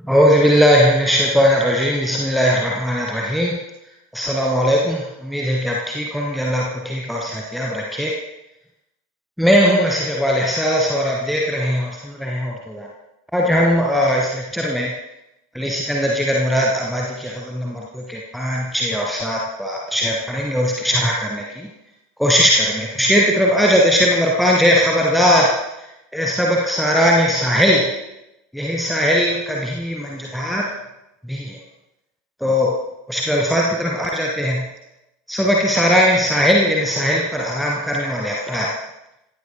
اعوذ باللہ من الشیطان الرجیم بسم اللہ الرحمن الرحیم السلام علیکم۔ امید ہے کہ آپ ٹھیک ہوں گے، اللہ آپ کو ٹھیک اور صحتیاب رکھے۔ میں ہوں وسیع اقبال احساس اور آپ دیکھ رہے ہیں اور سن رہے ہیں اردو گان۔ آج ہم اس لیکچر میں علی سکندر جگر مراد آبادی کی غزل نمبر 2 کے 5، 6 اور 7 شعر پڑھیں گے اور اس کی شرح کرنے کی کوشش کریں گے۔ تو شعر کی طرف آ جاتے۔ شعر نمبر 5 ہے: خبردار اے سبق سارانی ساحل، یہی ساحل کبھی منجدھار بھی ہے۔ تو مشکل الفاظ کی طرف آ جاتے ہیں۔ صبح کی سارانی ساحل یعنی ساحل پر آرام کرنے والے افراد،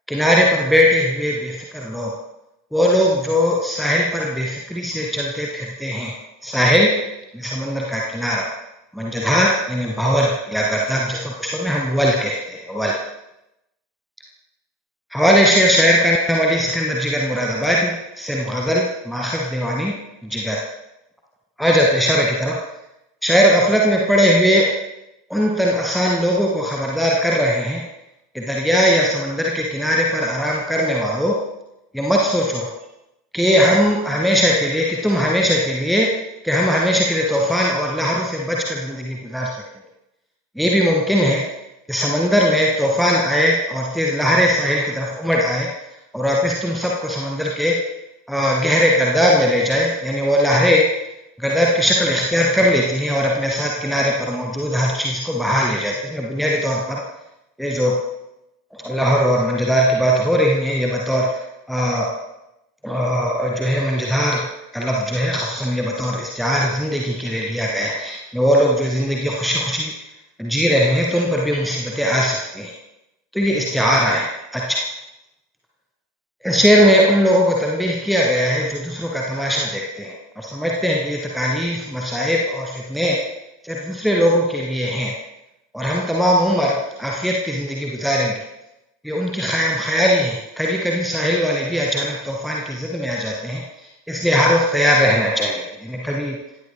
کنارے پر بیٹھے ہوئے بے فکر لوگ، وہ لوگ جو ساحل پر بے فکری سے چلتے پھرتے ہیں۔ ساحل یعنی سمندر کا کنارہ، منجدھار یعنی بھور یا گرداب، جس کو پشتو میں ہم ول کہتے ہیں، ول۔ حوالے شاعر کا نام علی سکندر جگر مراد آبادی، صنف غزل، ماخذ دیوانی جگر۔ آ جاتے شرح کی طرف۔ شاعر غفلت میں پڑے ہوئے ان تن آسان لوگوں کو خبردار کر رہے ہیں کہ دریا یا سمندر کے کنارے پر آرام کرنے والوں، یہ مت سوچو کہ ہم ہمیشہ کے لیے طوفان اور لہروں سے بچ کر زندگی گزار سکیں۔ یہ بھی ممکن ہے کہ سمندر میں طوفان آئے اور تیز لہریں ساحل کی طرف امڑ آئے اور واپس تم سب کو سمندر کے گہرے گرداب میں لے جائے، یعنی وہ لہریں گرداب کی شکل اختیار کر لیتی ہیں اور اپنے ساتھ کنارے پر موجود ہر چیز کو بہا لے جاتی ہیں۔ بنیادی طور پر یہ جو لہر اور منجدار کی بات ہو رہی ہے، یہ بطور جو ہے منجدار کا لفظ جو ہے خصوصاً یہ بطور استعار زندگی کے لیے لیا گیا ہے۔ وہ لوگ جو زندگی خوشی خوشی جی رہے ہیں تو ان پر بھی مصیبتیں آ سکتی ہیں، تو یہ استعارہ ہے۔ اچھا، اس شعر میں ان لوگوں کو تنبیہ کیا گیا ہے جو دوسروں کا تماشا دیکھتے ہیں اور سمجھتے ہیں کہ یہ تکالیف، مصائب اور فتنے صرف دوسرے لوگوں کے لیے ہیں اور ہم تمام عمر عافیت کی زندگی گزاریں گے۔ یہ ان کی خیام خیالی ہے۔ کبھی کبھی ساحل والے بھی اچانک طوفان کی زد میں آ جاتے ہیں، اس لیے ہر وقت تیار رہنا چاہیے۔ یعنی کبھی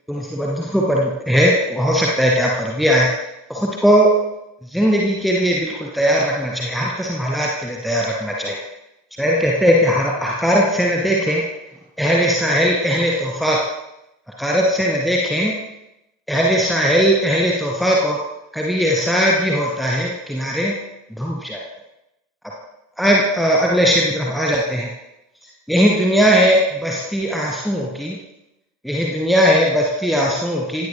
تو مصیبت دوسروں پر ہے، وہ ہو سکتا ہے کہ آپ پر بھی آئے، تو خود کو زندگی کے لیے بالکل تیار رکھنا چاہیے، ہر قسم حالات کے لیے تیار رکھنا چاہیے۔ شاعر کہتے ہیں کہ حقارت سے نہ دیکھیں اہل ساحل اہل طوفان، حقارت سے نہ دیکھیں اہل ساحل اہل طوفان کو، کبھی ایسا بھی ہوتا ہے کنارے ڈوب جائے۔ اب اگلے شعر کی طرف آ جاتے ہیں۔ یہی دنیا ہے بستی آنسوؤں کی، یہی دنیا ہے بستی آنسوؤں کی،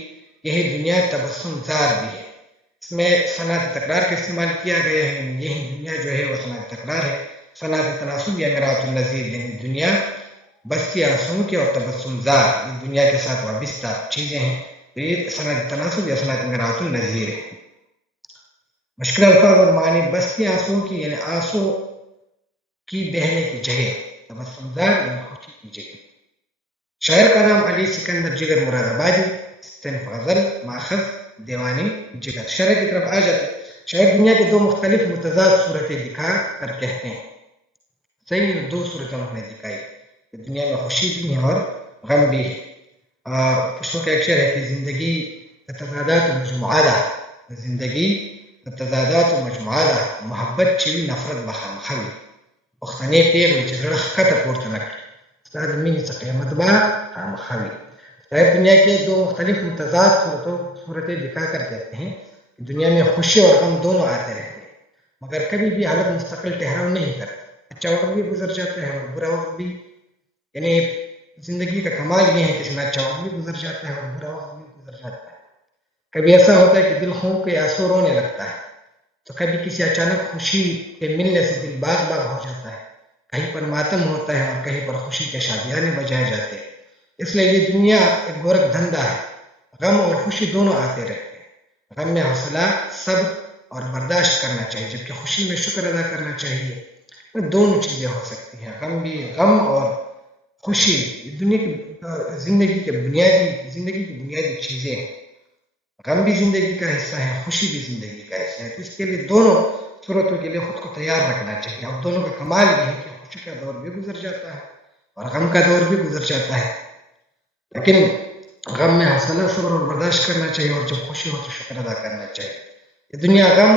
یہی دنیا تبسم زار بھی ہے۔ اس میں صنعت تکرار کا استعمال کیا گیا ہے، یہی دنیا جو ہے وہ صنعت تکرار ہے۔ صنعت تناسب یا میراث النظیر، یعنی دنیا بستی آنسوؤں کی اور تبسم زار، یہ دنیا کے ساتھ وابستہ چیزیں ہیں، تو یہ صنعت تناسب یا صنعت میراث النظیر ہے۔ مشکل الفاظ اور معنی: بستی آنسوؤں کی یعنی آنسو کی بہنے کی جگہ، تبسم زار یعنی خوشی کی جگہ۔ شاعر کا نام علی سکندر جگر مراد آبادی، صنف غزل، ماخذ دیوانی جگر۔ شرح کی طرف آ جاتے۔ شاعر دنیا کے دو مختلف متضاد صورتیں دکھا کر کہتے ہیں، صحیح دو صورتیں انہوں نے دکھائی کہ دنیا میں خوشی بھی ہے اور غم بھی ہے۔ پشتو کا ایک شعر ہے کہ زندگی تضادات مجموعہ، زندگی تضادات مجموعہ، محبت چوی نفرت بخامخوی، پختنې پیغلې چې زړه ښکته پورته نه کړي، ستا د مینې څه قیمت به خامخا وي۔ شاید دنیا کے دو مختلف متضاد صورتیں دکھا کر کہتے ہیں کہ دنیا میں خوشی اور غم دونوں آتے رہتے ہیں، مگر کبھی بھی حالت مستقل ٹھہراؤ نہیں کرتی۔ اچھا وقت بھی گزر جاتا ہے اور برا وقت بھی، یعنی زندگی کا کمال یہ ہے کہ اس میں اچھا وقت بھی گزر جاتا ہے اور برا وقت بھی گزر جاتا ہے۔ کبھی ایسا ہوتا ہے کہ دل خون کے آنسو رونے لگتا ہے، تو کبھی کسی اچانک خوشی کے ملنے سے دل باغ باغ ہو جاتا ہے، کہیں پر ماتم ہوتا ہے اور کہیں پر خوشی کے شادیانے بجائے جاتے ہیں۔ اس لیے یہ دنیا ایک گورکھ دھندا ہے، غم اور خوشی دونوں آتے رہتے ہیں۔ غم میں حوصلہ، صبر اور برداشت کرنا چاہیے، جبکہ خوشی میں شکر ادا کرنا چاہیے۔ دونوں چیزیں ہو سکتی ہیں، غم اور خوشی دنیا کی زندگی کی بنیادی چیزیں ہیں۔ غم بھی زندگی کا حصہ ہے، خوشی بھی زندگی کا حصہ ہے، تو اس کے لیے دونوں صورتوں کے لیے خود کو تیار رکھنا چاہیے۔ اور دونوں کا کمال یہ ہے کہ خوشی کا دور بھی گزر جاتا ہے اور غم کا دور بھی گزر جاتا ہے، لیکن غم میں حوصلہ، صبر اور برداشت کرنا چاہیے، اور جب خوشی ہو تو شکر ادا کرنا چاہیے۔ یہ دنیا غم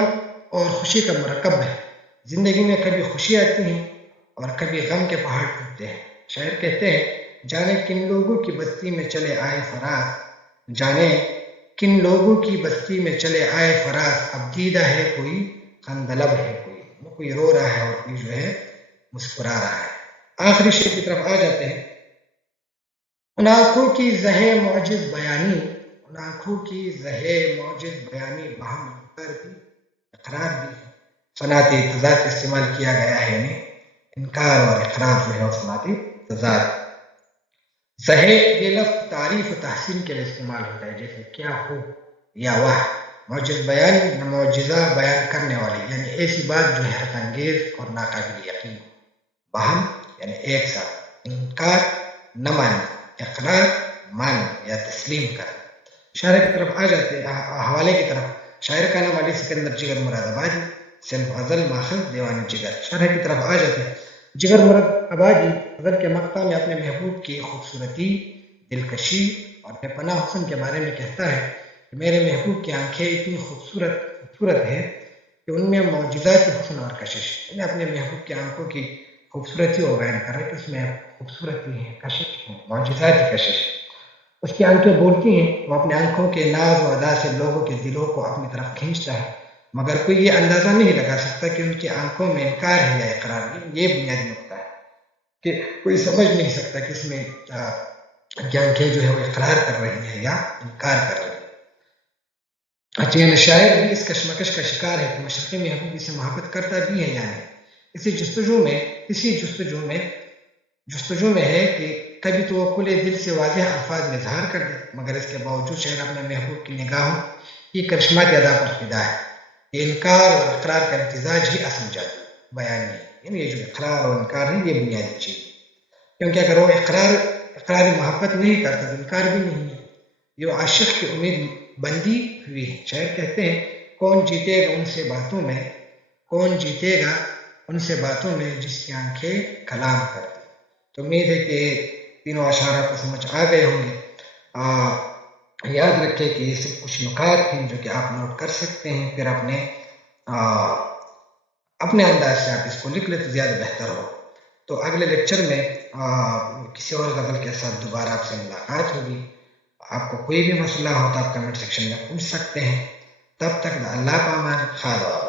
اور خوشی کا مرکب ہے۔ زندگی میں کبھی خوشی آتی ہے اور کبھی غم کے پہاڑ ٹوٹتے ہیں۔ شاعر کہتے ہیں جانے کن لوگوں کی بستی میں چلے آئے فراز، جانے کن لوگوں کی بستی میں چلے آئے فراز، اب دیدہ ہے کوئی خندلب ہے کوئی رو رہا ہے اور کوئی جو ہے مسکرا رہا ہے۔ آخری شعر کی طرف آ جاتے ہیں۔ ان آنکھوں کی زہے معجز بیانی، ان آنکھوں کی زہے معجز بیانی، باہم انکار بھی اقرار بھی ہے۔ صنعت تضاد استعمال کیا گیا ہے، یعنی انکار اور اقرار جو ہے صنعت تضاد۔ زہے یہ لفظ تعریف و تحسین کے لیے استعمال ہوتا ہے، جیسے کیا ہو یا واہ۔ معجز بیانی معجزہ بیان کرنے والی، یعنی ایسی بات جو حیرت انگیز اور ناقابل یقین ہو۔ باہم یعنی ایک ساتھ، انکار نہ ماننا، اقرار مان یا تسلیم کرنا۔ شاعر کی طرف آ جاتے ہیں، حوالے کی طرف۔ شاعر کا نام علی سکندر جگر مراد آبادی، صنف غزل ماخذ دیوان جگر۔ شاعر کی طرف آ جاتے ہیں۔ جگر مراد آبادی غزل کے مقطع میں اپنے محبوب کی خوبصورتی، دلکشی اور بے پناہ حسن کے بارے میں کہتا ہے کہ میرے محبوب کی آنکھیں اتنی خوبصورت ہیں کہ ان میں معجزاتی حسن اور کشش ہے۔ میں اپنے محبوب کی آنکھوں کی خوبصورتی کو بیان کر رہا ہے کہ اس میں خوبصورتی ہے، کشش ہے، معجزاتی کشش ہے۔ اس کی آنکھیں بولتی ہیں، وہ اپنے آنکھوں کے ناز و ادا سے لوگوں کے دلوں کو اپنی طرف کھینچتا ہے، مگر کوئی یہ اندازہ نہیں لگا سکتا کہ ان کی آنکھوں میں انکار ہے یا اقرار ہے۔ یہ بنیادی نقطہ ہے کہ کوئی سمجھ نہیں سکتا کہ اس میں آنکھیں جو ہے وہ اقرار کر رہی ہیں یا انکار کر رہی ہیں۔ اچھا، یعنی شاعر بھی اس کشمکش کا شکار ہے کہ مشرقی محبوب سے محبت کرتا بھی ہے یا نہیں۔ اسی جستجو میں ہے کہ کبھی تو وہ کھلے دل سے واضح الفاظ میں اظہار کر دے، مگر اس کے باوجود شاعر اپنے محبوب کی نگاہوں کی کرشماتی ادا پر فدا ہے۔ یہ انکار اور اقرار کا امتزاج ہی اصل جادو بیان ہے، یعنی یہ جو اقرار اور انکار ہے یہ بنیادی چیز ہے، کیونکہ اگر وہ اقرار محبت نہیں کرتا تو انکار بھی نہیں ہے۔ یہ عاشق کی امید بندی ہوئی ہے۔ شاعر کہتے ہیں، کون جیتے گا ان سے باتوں میں جس کی آنکھیں کلام کرتی۔ تو امید ہے کہ تینوں اشعار کو سمجھ آ گئے ہوں گے۔ یاد رکھیں کہ یہ سب کچھ نکات ہیں جو کہ آپ نوٹ کر سکتے ہیں، پھر اپنے انداز سے آپ اس کو لکھ لیں تو زیادہ بہتر ہو۔ تو اگلے لیکچر میں کسی اور غزل کے ساتھ دوبارہ آپ سے ملاقات ہوگی۔ آپ کو کوئی بھی مسئلہ ہو تو آپ کمنٹ سیکشن میں پوچھ سکتے ہیں۔ تب تک اللہ کا امان، خدا